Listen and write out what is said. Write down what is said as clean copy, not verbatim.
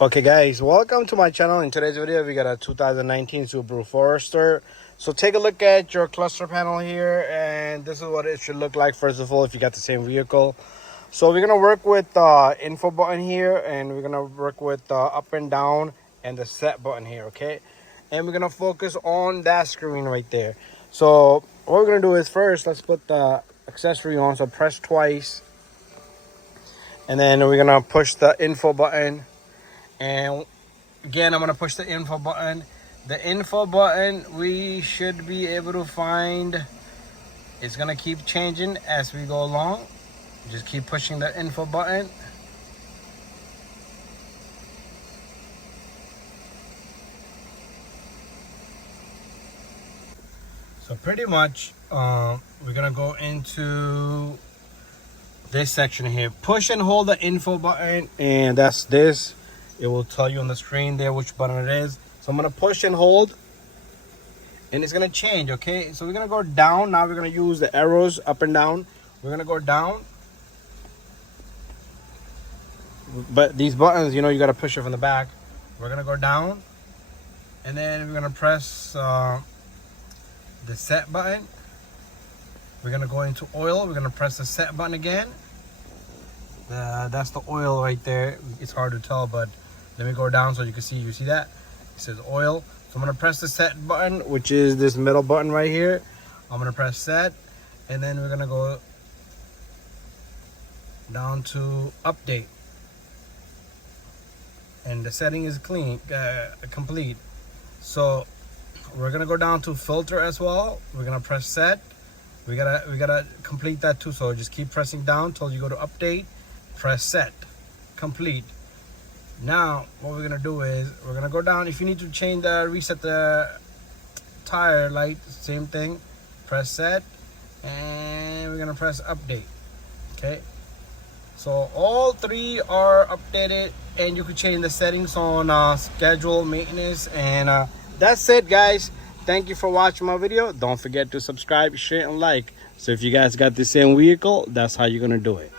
Okay guys, welcome to my channel. In today's video we got a 2019 Subaru Forester. So take a look at your cluster panel here, and this is what it should look like first of all if you got the same vehicle. So we're gonna work with the info button here, and we're gonna work with the up and down and the set button here, okay? And we're gonna focus on that screen right there. So what we're gonna do is first let's put the accessory on. So press twice, and then we're gonna push the info button. And again, I'm going to push the info button. The info button, we should be able to find, it's going to keep changing as we go along. Just keep pushing the info button. So pretty much, we're going to go into this section here. Push and hold the info button, and that's this. It will tell you on the screen there which button it is. So I'm gonna push and hold, and it's gonna change, okay? So we're gonna go down. Now we're gonna use the arrows up and down. We're gonna go down. But these buttons, you know, you gotta push it from the back. We're gonna go down, and then we're gonna press the set button. We're gonna go into oil. We're gonna press the set button again. That's the oil right there. It's hard to tell, but let me go down so you can see. You see that? It says oil. So I'm gonna press the set button, which is this middle button right here. I'm gonna press set, and then we're gonna go down to update. And the setting is complete. So we're gonna go down to filter as well. We're gonna press set. We gotta complete that too. So just keep pressing down till you go to update. Press set, complete. Now what we're gonna do is we're gonna go down. If you need to change reset the tire light, same thing. Press set, and we're gonna press update. Okay, so all three are updated, and you can change the settings on schedule, maintenance, and that's it, guys. Thank you for watching my video. Don't forget to subscribe, share, and like. So if you guys got the same vehicle, that's how you're gonna do it.